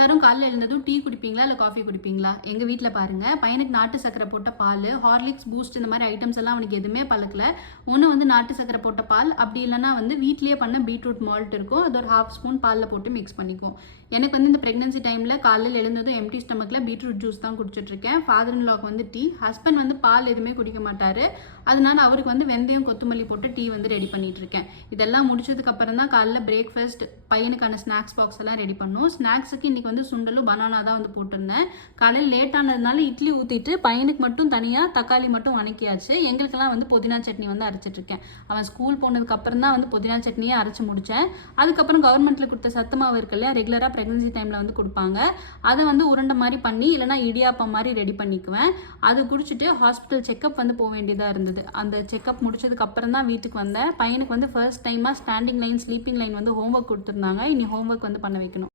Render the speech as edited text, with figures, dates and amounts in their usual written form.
எல்லாரும் காலையில் எழுந்ததும் டீ குடிப்பீங்களா இல்லை காஃபி குடிப்பீங்களா? எங்கள் வீட்டில் பாருங்கள், பையனுக்கு நாட்டு சக்கரை போட்ட பால், ஹார்லிக்ஸ், பூஸ்ட் இந்த மாதிரி ஐட்டம்ஸ் எல்லாம் அவனுக்கு எதுவுமே பழக்கல. ஒன்று வந்து நாட்டு சக்கரை போட்ட பால், அப்படி இல்லைனா வந்து வீட்லேயே பண்ண பீட்ரூட் மால்ட் இருக்கும், அது ஒரு 1/2 ஸ்பூன் பாலில் போட்டு மிக்ஸ் பண்ணிக்குவோம். எனக்கு வந்து இந்த ப்ரெக்னன்சி டைமில் காலையில் எழுந்ததும் எம்டி ஸ்டமக்கில் பீட்ரூட் ஜூஸ் தான் குடிச்சிட்ருக்கேன். ஃபாதர் இன் லாக்கு வந்து டீ, ஹஸ்பண்ட் வந்து பால் எதுவுமே குடிக்க மாட்டார். அதனால அவருக்கு வந்து வெந்தயம் கொத்தமல்லி போட்டு டீ வந்து ரெடி பண்ணிட்டு இருக்கேன். இதெல்லாம் முடிச்சதுக்கு அப்புறம் தான் காலையில் பிரேக்ஃபாஸ்ட், பையனுக்கான ஸ்நாக்ஸ் பாக்ஸ் எல்லாம் ரெடி பண்ணும். ஸ்நாக்ஸுக்கு இன்றைக்கி வந்து சுண்டலும் பனானா தான் வந்து போட்டிருந்தேன். காலையில் லேட்டானதுனால இட்லி ஊற்றிட்டு பையனுக்கு மட்டும் தனியாக தக்காளி மட்டும் வணக்கியாச்சு. எங்களுக்கெல்லாம் வந்து புதினா சட்னி வந்து அரைச்சிட்ருக்கேன். அவன் ஸ்கூல் போனதுக்கப்புறம் தான் வந்து புதினா சட்னியே அரைச்சி முடித்தேன். அதுக்கப்புறம் கவர்மெண்ட்டில் கொடுத்த சத்து மாவு இருக்கு இல்லையா, ரெகுலராக ப்ரெக்னன்சி டைமில் வந்து கொடுப்பாங்க. அதை வந்து உருண்டை மாதிரி பண்ணி இல்லைனா இடியாப்பம் மாதிரி ரெடி பண்ணிக்குவேன். அது குடிச்சிட்டு ஹாஸ்பிட்டல் செக்கப் வந்து போக வேண்டியதாக இருந்தது. அந்த செக்கப் முடிச்சதுக்கு அப்புறம் தான் வீட்டுக்கு வந்தேன். பையனுக்கு வந்து ஃபர்ஸ்ட் டைமாக ஸ்டாண்டிங் லைன், ஸ்லீப்பிங் லைன் வந்து ஹோம்ஒர்க் கொடுத்துருந்தாங்க. இனி ஹோம்ஒர்க் வந்து பண்ண வைக்கணும்.